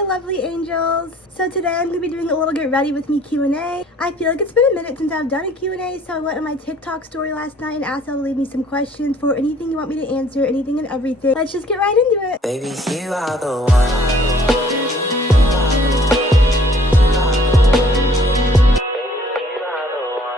my lovely angels. So today I'm going to be doing a little get ready with me Q&A. I feel like it's been a minute since I've done a Q&A, so I went on my TikTok story last night and asked y'all to leave me some questions for anything you want me to answer, anything and everything. Let's just get right into it. Baby, you are the one.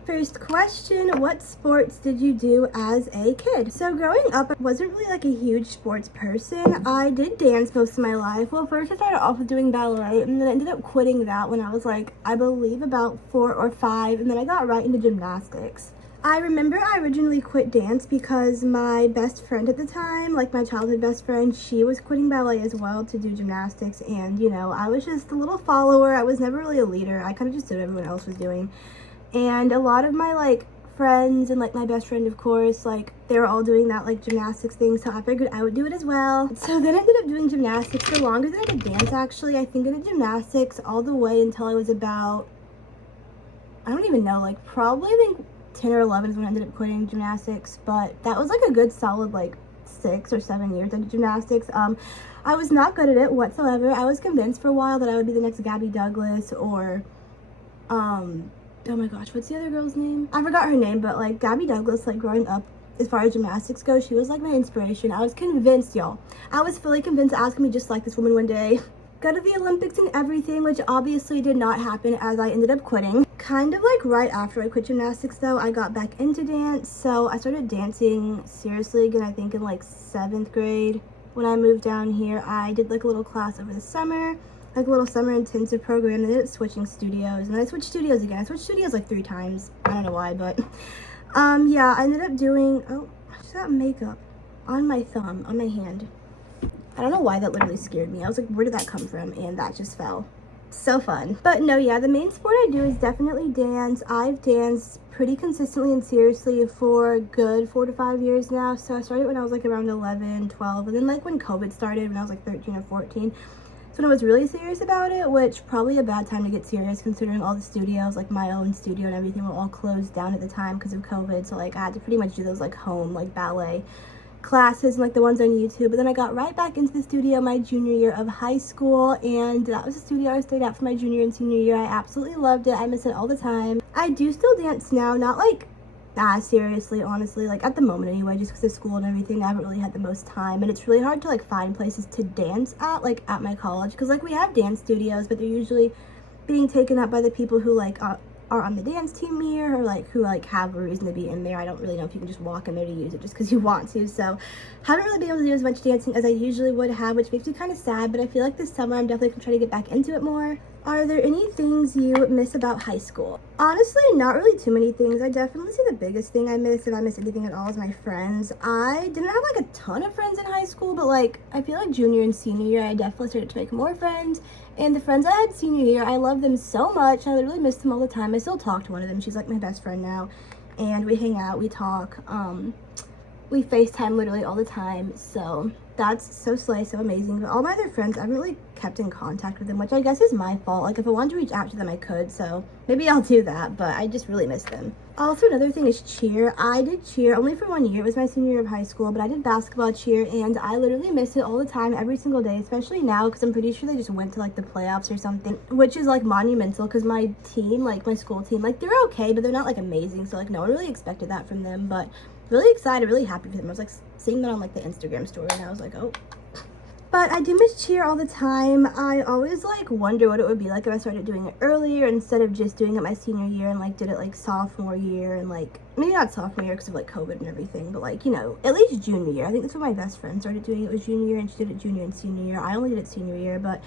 First question, what sports did you do as a kid? So growing up, I wasn't really like a huge sports person. I did dance most of my life. Well, first I started off with doing ballet, and then I ended up quitting that when I was like, I believe about 4 or 5, and then I got right into gymnastics. I remember I originally quit dance because my best friend at the time, like my childhood best friend, she was quitting ballet as well to do gymnastics, and you know, I was just a little follower. I was never really a leader. I kind of just did what everyone else was doing. And a lot of my like friends and like my best friend, of course, like they were all doing that like gymnastics thing, so I figured I would do it as well. So then I ended up doing gymnastics for longer than I did dance. Actually, I think I did gymnastics all the way until I was about, I don't even know, like probably I think 10 or 11 is when I ended up quitting gymnastics. But that was like a good solid like 6 or 7 years I did gymnastics. I was not good at it whatsoever. I was convinced for a while that I would be the next Gabby Douglas or oh my gosh, what's the other girl's name? I forgot her name, but like Gabby Douglas, like growing up, as far as gymnastics goes, she was like my inspiration. I was convinced, y'all. I was fully convinced I was gonna be just like this woman one day. Go to the Olympics and everything, which obviously did not happen as I ended up quitting. Kind of like right after I quit gymnastics though, I got back into dance. So I started dancing seriously again, I think in like 7th grade. When I moved down here, I did like a little class over the summer, like a little summer intensive program, and then ended up switching studios, and I switched studios again. I switched studios like 3 times. I don't know why, but yeah, I ended up doing, oh, I just got makeup on my thumb, on my hand. I don't know why that literally scared me. I was like, where did that come from? And that just fell. So fun. But no, yeah, the main sport I do is definitely dance. I've danced pretty consistently and seriously for a good 4 to 5 years now. So I started when I was like around 11, 12, and then like when COVID started, when I was like 13 or 14. So when I was really serious about it, which probably a bad time to get serious considering all the studios, like my own studio and everything, were all closed down at the time because of COVID. So like I had to pretty much do those like home like ballet classes and like the ones on YouTube. But then I got right back into the studio my junior year of high school, and that was the studio I stayed at for my junior and senior year. I absolutely loved it. I miss it all the time. I do still dance now, not like that seriously, honestly, like at the moment anyway, just because of school and everything. I haven't really had the most time, and it's really hard to like find places to dance at, like at my college, because like we have dance studios, but they're usually being taken up by the people who like are on the dance team here, or like who like have a reason to be in there. I don't really know if you can just walk in there to use it just because you want to. So haven't really been able to do as much dancing as I usually would have, which makes me kind of sad, but I feel like this summer I'm definitely gonna try to get back into it more. Are there any things you miss about high school? Honestly, not really too many things. I definitely say the biggest thing I miss, if I miss anything at all, is my friends. I didn't have like a ton of friends in high school, but like I feel like junior and senior year I definitely started to make more friends. And the friends I had senior year, I love them so much. I literally miss them all the time. I still talk to one of them. She's like my best friend now, and we hang out, we talk, we FaceTime literally all the time. So that's so slay, so amazing. But all my other friends, I haven't really kept in contact with them, which I guess is my fault. Like if I wanted to reach out to them, I could, so maybe I'll do that, but I just really miss them. Also, another thing is cheer. I did cheer only for 1 year. It was my senior year of high school, but I did basketball cheer, and I literally miss it all the time, every single day, especially now, because I'm pretty sure they just went to like the playoffs or something, which is like monumental, because my team, like my school team, like they're okay, but they're not like amazing, so like no one really expected that from them. But really excited, really happy for them. I was like seeing that on like the Instagram story, and I was like, oh. But I do miss cheer all the time. I always like wonder what it would be like if I started doing it earlier instead of just doing it my senior year, and like did it like sophomore year, and like maybe not sophomore year because of like COVID and everything, but like, you know, at least junior year. I think that's when my best friend started doing it, was junior year, and she did it junior and senior year. I only did it senior year, but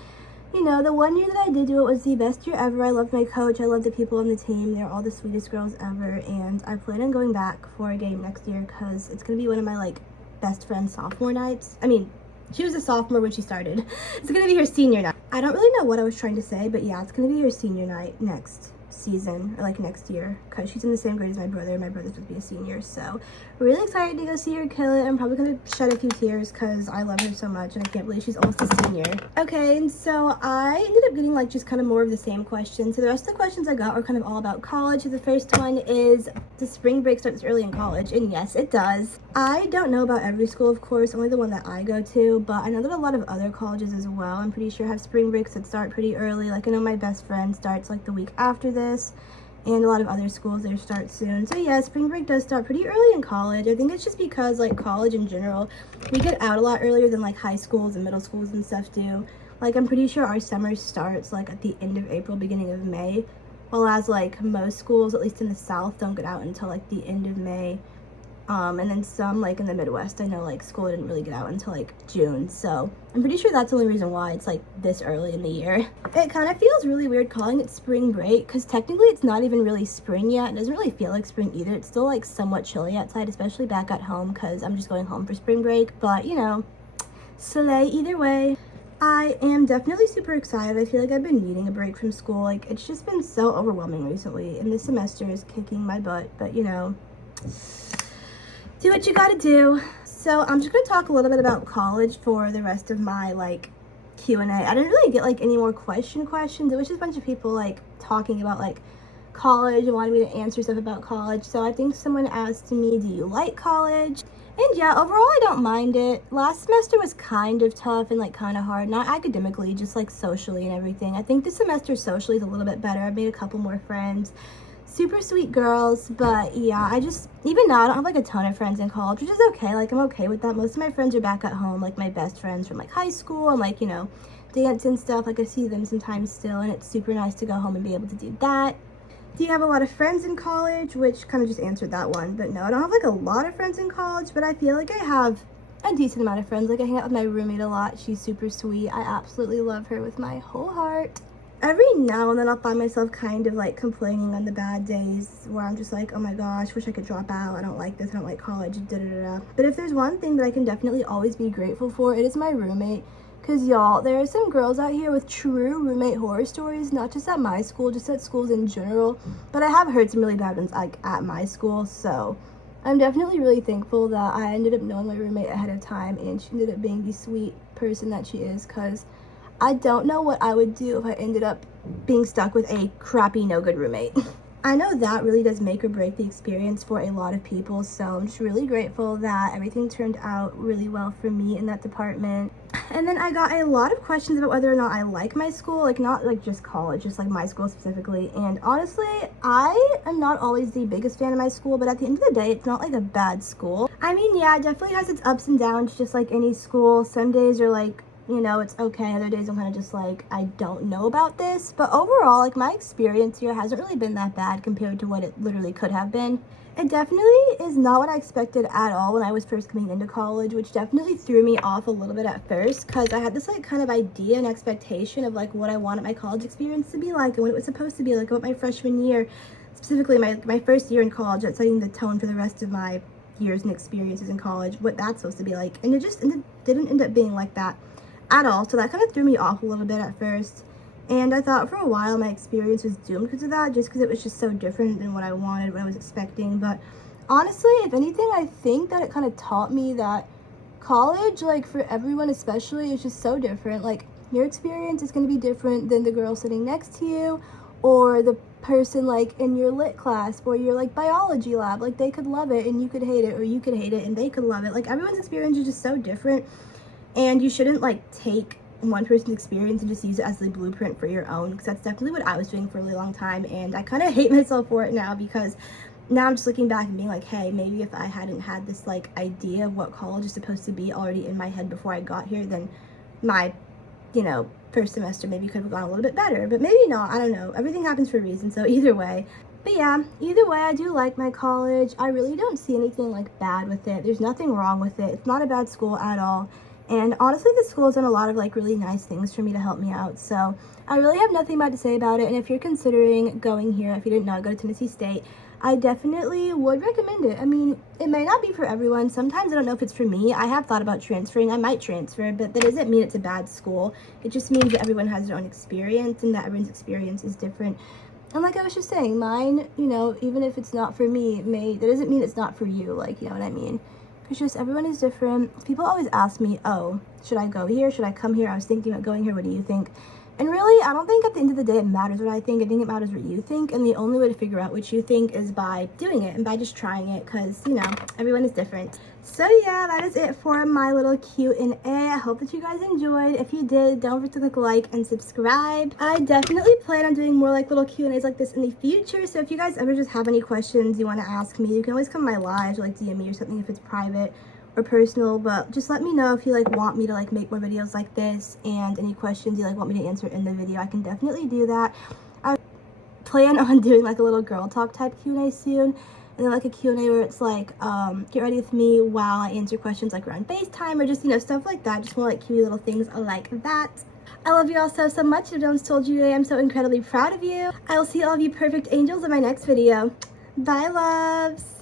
you know, the 1 year that I did do it was the best year ever. I loved my coach. I loved the people on the team. They're all the sweetest girls ever, and I plan on going back for a game next year because it's gonna be one of my like best friend's sophomore nights. I mean, she was a sophomore when she started. It's gonna be her senior night. I don't really know what I was trying to say, but yeah, it's gonna be her senior night next season, or like next year, because she's in the same grade as my brother. My brother's supposed to be a senior, so really excited to go see her kill it. I'm probably gonna shed a few tears because I love her so much, and I can't believe she's almost a senior. Okay, and so I ended up getting like just kind of more of the same questions. So the rest of the questions I got were kind of all about college. So the first one is, does spring break start this early in college? And yes, it does. I don't know about every school, of course, only the one that I go to, but I know that a lot of other colleges as well, I'm pretty sure, have spring breaks that start pretty early. Like, I know my best friend starts like the week after this, and a lot of other schools, they start soon. So yeah, spring break does start pretty early in college. I think it's just because like college in general, we get out a lot earlier than like high schools and middle schools and stuff do. Like, I'm pretty sure our summer starts like at the end of April, beginning of May, while as like most schools, at least in the South, don't get out until like the end of May. And then some, like in the Midwest, I know like school didn't really get out until like June, so I'm pretty sure that's the only reason why it's like this early in the year. It kind of feels really weird calling it spring break, because technically it's not even really spring yet. It doesn't really feel like spring either. It's still like somewhat chilly outside, especially back at home, because I'm just going home for spring break, but you know, slay either way. I am definitely super excited. I feel like I've been needing a break from school. Like, it's just been so overwhelming recently, and this semester is kicking my butt, but you know, do what you gotta do. So I'm just gonna talk a little bit about college for the rest of my like Q&A. I didn't really get like any more questions. It was just a bunch of people like talking about like college and wanting me to answer stuff about college. So I think someone asked me, do you like college? And yeah, overall I don't mind it. Last semester was kind of tough and like kind of hard, not academically, just like socially and everything. I think this semester socially is a little bit better. I've made a couple more friends. Super sweet girls, but yeah, even now I don't have like a ton of friends in college, which is okay. Like, I'm okay with that. Most of my friends are back at home, like my best friends from like high school and like, you know, dance and stuff. Like, I see them sometimes still, and it's super nice to go home and be able to do that. Do you have a lot of friends in college? Which kind of just answered that one, but no, I don't have like a lot of friends in college, but I feel like I have a decent amount of friends. Like, I hang out with my roommate a lot. She's super sweet. I absolutely love her with my whole heart. Every now and then I'll find myself kind of like complaining on the bad days where I'm just like, oh my gosh, wish I could drop out. I don't like this. I don't like college. But if there's one thing that I can definitely always be grateful for, it is my roommate. Because y'all, there are some girls out here with true roommate horror stories, not just at my school, just at schools in general. But I have heard some really bad ones like at my school. So I'm definitely really thankful that I ended up knowing my roommate ahead of time, and she ended up being the sweet person that she is, because I don't know what I would do if I ended up being stuck with a crappy, no good roommate. I know that really does make or break the experience for a lot of people, so I'm just really grateful that everything turned out really well for me in that department. And then I got a lot of questions about whether or not I like my school, like not like just college, just like my school specifically. And honestly, I am not always the biggest fan of my school, but at the end of the day, it's not like a bad school. I mean, yeah, it definitely has its ups and downs, just like any school. Some days are like, you know, it's okay. Other days I'm kind of just like, I don't know about this. But overall, like, my experience here hasn't really been that bad compared to what it literally could have been. It definitely is not what I expected at all when I was first coming into college, which definitely threw me off a little bit at first, because I had this like kind of idea and expectation of like what I wanted my college experience to be like and what it was supposed to be like about my freshman year, specifically my first year in college, that's setting the tone for the rest of my years and experiences in college, what that's supposed to be like. And it just didn't end up being like that at all. So that kind of threw me off a little bit at first. And I thought for a while my experience was doomed because of that, just because it was just so different than what I wanted, what I was expecting. But honestly, if anything, I think that it kind of taught me that college, like for everyone especially, is just so different. Like, your experience is going to be different than the girl sitting next to you, or the person like in your lit class or your like biology lab. Like, they could love it and you could hate it, or you could hate it and they could love it. Like, everyone's experience is just so different, and you shouldn't like take one person's experience and just use it as the blueprint for your own, because that's definitely what I was doing for a really long time. And I kind of hate myself for it now, because now I'm just looking back and being like, hey, maybe if I hadn't had this like idea of what college is supposed to be already in my head before I got here, then my, you know, first semester maybe could have gone a little bit better. But maybe not, I don't know. Everything happens for a reason, so either way. But yeah, either way, I do like my college. I really don't see anything like bad with it. There's nothing wrong with it. It's not a bad school at all. And honestly, the school has done a lot of like really nice things for me to help me out. So I really have nothing bad to say about it. And if you're considering going here, if you didn't know, go to Tennessee State, I definitely would recommend it. I mean, it may not be for everyone. Sometimes I don't know if it's for me. I have thought about transferring. I might transfer, but that doesn't mean it's a bad school. It just means that everyone has their own experience and that everyone's experience is different. And like I was just saying, mine, you know, even if it's not for me, that doesn't mean it's not for you. Like, you know what I mean? Because just everyone is different. People always ask me, oh, should I go here? Should I come here? I was thinking about going here. What do you think? And really, I don't think at the end of the day it matters what I think. I think it matters what you think. And the only way to figure out what you think is by doing it and by just trying it, because, you know, everyone is different. So yeah, that is it for my little Q&A. I hope that you guys enjoyed. If you did, don't forget to click like and subscribe. I definitely plan on doing more like little Q&As like this in the future. So if you guys ever just have any questions you want to ask me, you can always come to my lives or like DM me or something if it's private or personal. But just let me know if you like want me to like make more videos like this, and any questions you like want me to answer in the video. I can definitely do that. I plan on doing like a little girl talk type Q&A soon, and then like a Q&A where it's like get ready with me while I answer questions like around FaceTime or just, you know, stuff like that. Just more like cute little things like that. I love you all so much. If no one's told you today, I'm so incredibly proud of you. I will see all of you perfect angels in my next video. Bye, loves.